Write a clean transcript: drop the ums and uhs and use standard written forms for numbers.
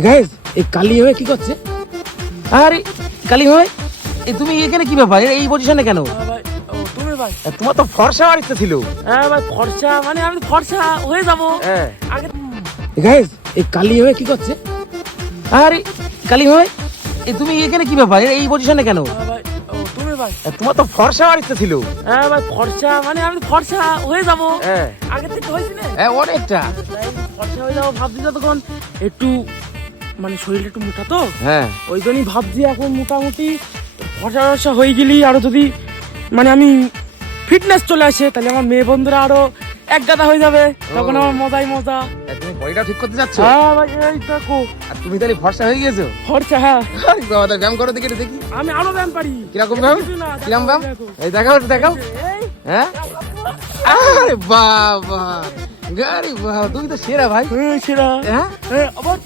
Guys এই কালি হয়ে কি করছে? আরে কালি হয়ে তুমি এখানে কি ব্যাপার? এই পজিশনে কেন? ভাই ও তুমি ভাই তোমার তো ফর্সা হওয়ার ইচ্ছা ছিল। হ্যাঁ ভাই ফর্সা মানে আমি ফর্সা হয়ে যাবো হ্যাঁ আগে। গাইস এই কালি হয়ে কি করছে? আরে কালি হয়ে তুমি এখানে কি ব্যাপার? এই পজিশনে কেন? ভাই ও তুমি ভাই তোমার তো ফর্সা হওয়ার ইচ্ছা ছিল। হ্যাঁ ভাই ফর্সা মানে আমি ফর্সা হয়ে যাবো হ্যাঁ আগে থেকে হয়েছি না। অনেকটা। তাই ফর্সা হয়ে যাবো ভাবছি যতক্ষণ একটু মানে শরীরটা একটু মোটা তো হ্যাঁ ওই জন্যই ভাবছি এখন মোটামুটি ফর্সা ফর্সা হয়ে গেলি আরো যদি মানে আমি ফিটনেস চলে আসে তাহলে আমার মেয়ে বন্ধুরা আরো এক গাদা হয়ে যাবে, তখন আমার মজাই মজা। তুমি বডিটা ঠিক করতে যাচ্ছ? হ্যাঁ ভাই এই দেখো আর তুমি তাহলে ফর্সা হয়ে গেছো? ফর্সা হ্যাঁ বাবা ব্যায়াম করো দেখি দেখি। আমি আরো ব্যায়াম পারি। কিরকম ব্যায়াম? কিছু না, কিরকম ব্যায়াম? দেখো। এই দেখাও দেখাও। এই হ্যাঁ আরে বাবা গাড়ি বাবা তুমি তো সেরা ভাই। সেরা হ্যাঁ আবার